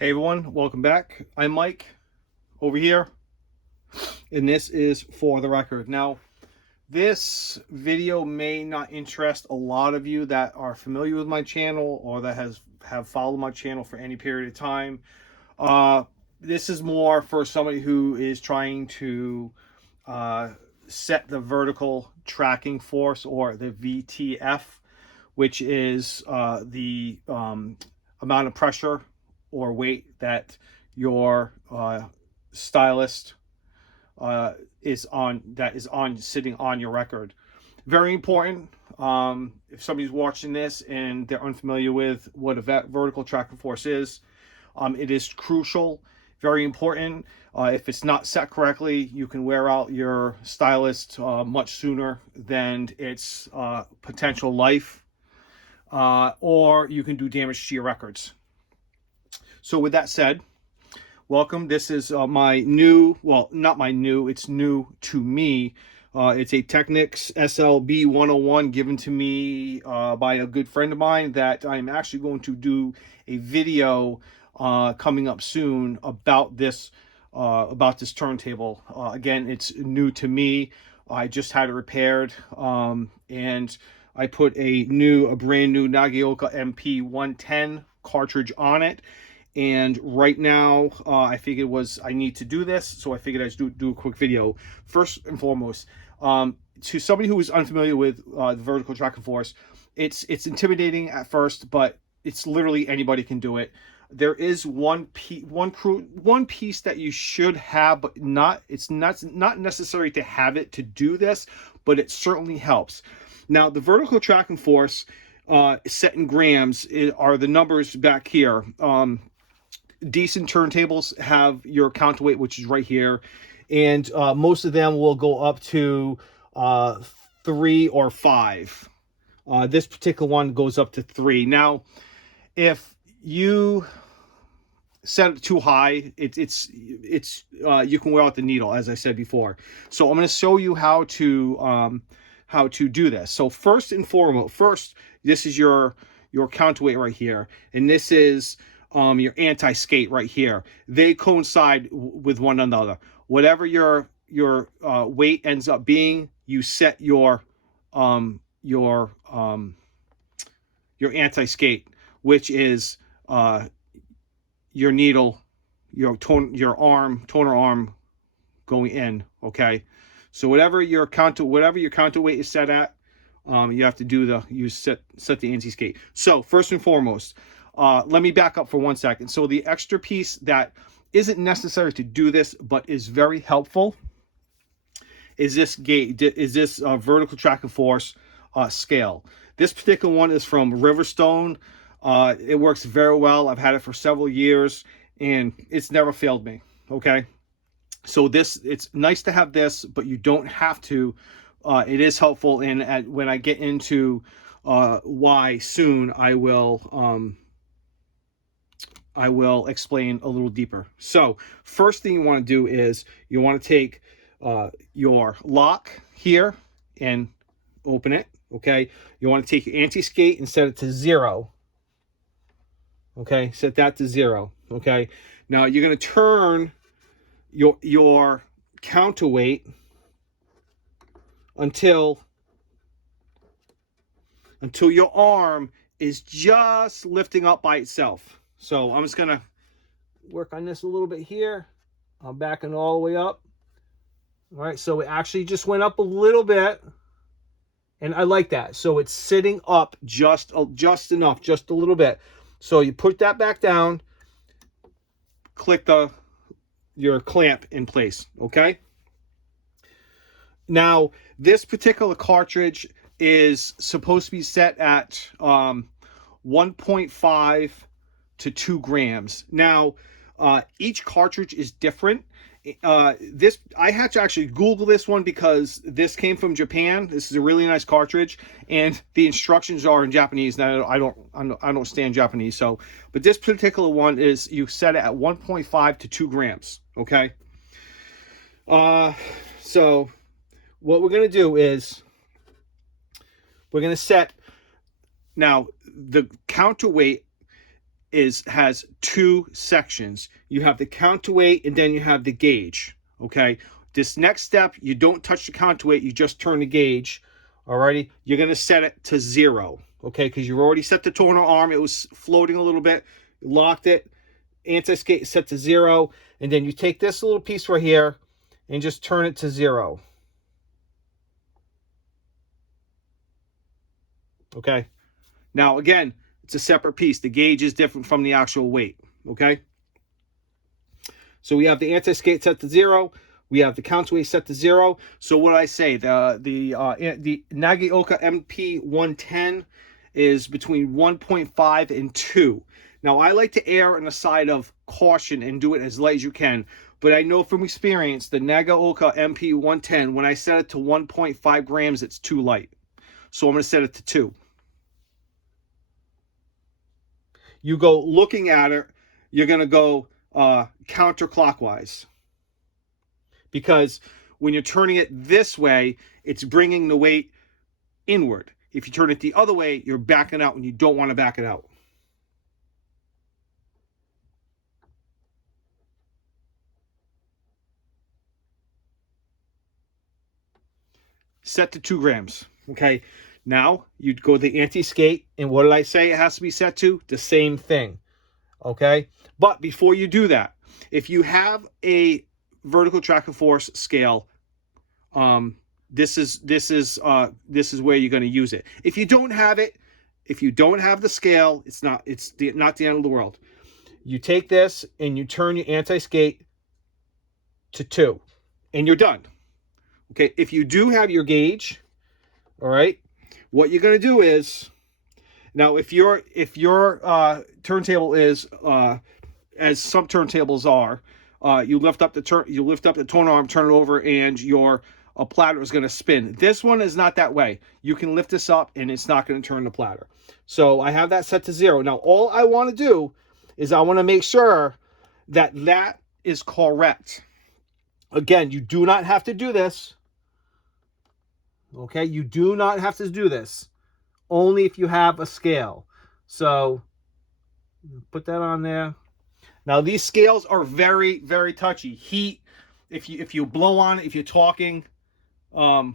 Hey everyone, welcome back. I'm Mike over here, and this is For the Record. Now, this video may not interest a lot of you that are familiar with my channel or that have followed my channel for any period of time. This is more for somebody who is trying to set the vertical tracking force, or the VTF, which is the amount of pressure or weight that your stylist is on sitting on your record. Very important. If somebody's watching this and they're unfamiliar with what a vertical tracking force is, it is crucial, very important. If it's not set correctly, you can wear out your stylist much sooner than its potential life, or you can do damage to your records. So with that said, welcome. This is my new, well, not my new, it's new to me. It's a Technics SLB 101 given to me by a good friend of mine that I'm actually going to do a video coming up soon about this turntable. Again, it's new to me. I just had it repaired, and I put a brand new Nagaoka MP 110 cartridge on it. And right now, I figured I need to do this, so I figured I'd do a quick video. First and foremost, to somebody who is unfamiliar with the vertical tracking force, it's intimidating at first, but it's literally anybody can do it. There is one piece that you should have, but it's not necessary to have it to do this, but it certainly helps. Now, the vertical tracking force, set in grams, are the numbers back here. Decent turntables have your counterweight, which is right here, and most of them will go up to 3 or 5. This particular one goes up to 3. Now, if you set it too high, you can wear out the needle, as I said before. So I'm going to show you how to do this. So first and foremost, this is your counterweight right here, and this is your anti-skate right here. They coincide with one another. Whatever your weight ends up being, you set your anti-skate, which is your needle, your toner arm going in. Okay, so whatever your counterweight is set at, you have to set the anti-skate. So first and foremost, let me back up for 1 second. So the extra piece that isn't necessary to do this, but is very helpful, is this vertical tracking force scale. This particular one is from Riverstone. It works very well. I've had it for several years, and it's never failed me. Okay, so it's nice to have this, but you don't have to. It is helpful, and when I get into why soon, I will explain a little deeper. So first thing you want to do is you want to take your lock here and open it. Okay, you want to take your anti-skate and set it to 0. Okay, set that to 0. Okay, now you're going to turn your counterweight until your arm is just lifting up by itself. So I'm just going to work on this a little bit here. I'm backing all the way up. All right, so it actually just went up a little bit, and I like that. So it's sitting up just enough, just a little bit. So you put that back down, click your clamp in place, okay? Now, this particular cartridge is supposed to be set at 1.5 to 2 grams. Now, each cartridge is different. I had to actually Google this one because this came from Japan. This is a really nice cartridge, and the instructions are in Japanese. Now, I don't stand Japanese, so, but this particular one is you set it at 1.5 to 2 grams. Okay. So what we're gonna do is we're gonna set now the counterweight has two sections. You have the counterweight and then you have the gauge. Okay, this next step, you don't touch the counterweight, you just turn the gauge. Alrighty, you're gonna set it to 0. Okay, because you've already set the toner arm, it was floating a little bit, locked it, anti-skate set to 0, and then you take this little piece right here and just turn it to 0. Okay, now again, it's a separate piece. The gauge is different from the actual weight. Okay, so we have the anti-skate set to 0. We have the counterweight set to 0. So what I say, the Nagaoka MP110 is between 1.5 and 2. Now I like to err on the side of caution and do it as light as you can. But I know from experience, the Nagaoka MP110, when I set it to 1.5 grams, it's too light. So I'm going to set it to 2. You go looking at it, you're going to go counterclockwise. Because when you're turning it this way, it's bringing the weight inward. If you turn it the other way, you're backing out, and you don't want to back it out. Set to 2 grams. Okay. Now you go the anti-skate, and what did I say it has to be set to? The same thing. Okay. But before you do that, if you have a vertical track and force scale, this is where you're going to use it. If you don't have it, if you don't have the scale, it's not the end of the world. You take this and you turn your anti-skate to 2, and you're done. Okay, if you do have your gauge, all right, what you're going to do is, now if your turntable is as some turntables are, you lift up the toner arm, turn it over, and your platter is going to spin. This one is not that way. You can lift this up and it's not going to turn the platter. So I have that set to 0. Now all I want to do is I want to make sure that that is correct. Again, you do not have to do this. Okay, you do not have to do this. Only if you have a scale. So put that on there. Now these scales are very, very touchy. Heat, if you blow on it, if you're talking, all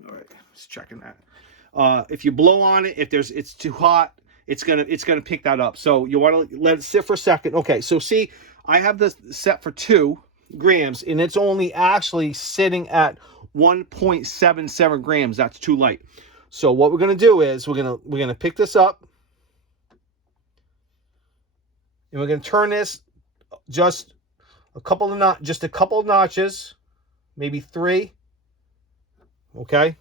right, just checking that. If you blow on it, if it's too hot, it's gonna pick that up. So you want to let it sit for a second. Okay, so see, I have this set for 2 grams, and it's only actually sitting at 1.77 grams. That's too light. So what we're gonna do is we're gonna pick this up, and we're gonna turn this just a couple of notches, maybe 3. Okay,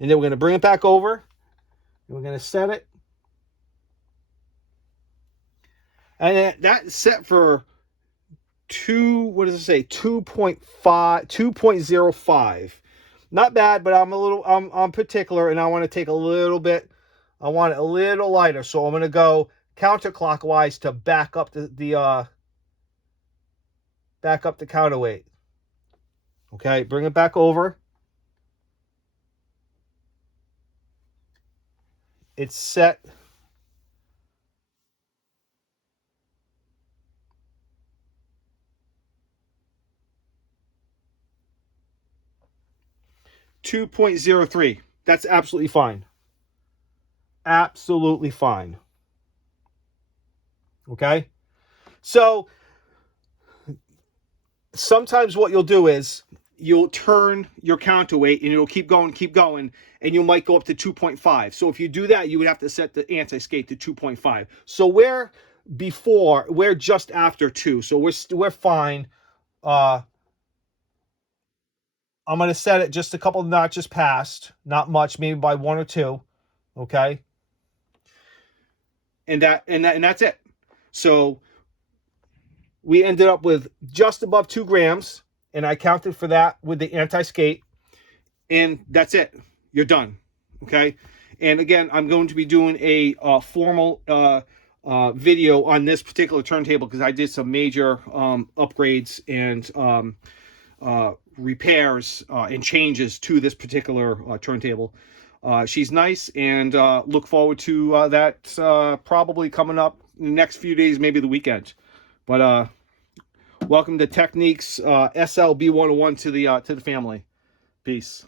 and then we're gonna bring it back over, and we're gonna set it, and that's set for 2.05. Not bad, but I'm particular, and I want to take a little bit. I want it a little lighter, so I'm going to go counterclockwise to back up the counterweight. Okay, bring it back over. It's set. .03. That's absolutely fine. Absolutely fine. Okay? So sometimes what you'll do is you'll turn your counterweight and it'll keep going, and you might go up to 2.5. So if you do that, you would have to set the anti-skate to 2.5. So we're just after 2. So we're fine. I'm going to set it just a couple of notches past, not much, maybe by 1 or 2. Okay? And that's it. So we ended up with just above 2 grams, and I counted for that with the anti-skate, and that's it. You're done. Okay? And again, I'm going to be doing a formal video on this particular turntable because I did some major upgrades and repairs and changes to this particular turntable. she's nice, and look forward to that probably coming up in the next few days, maybe the weekend. But welcome to Techniques SLB101 to the family. Peace.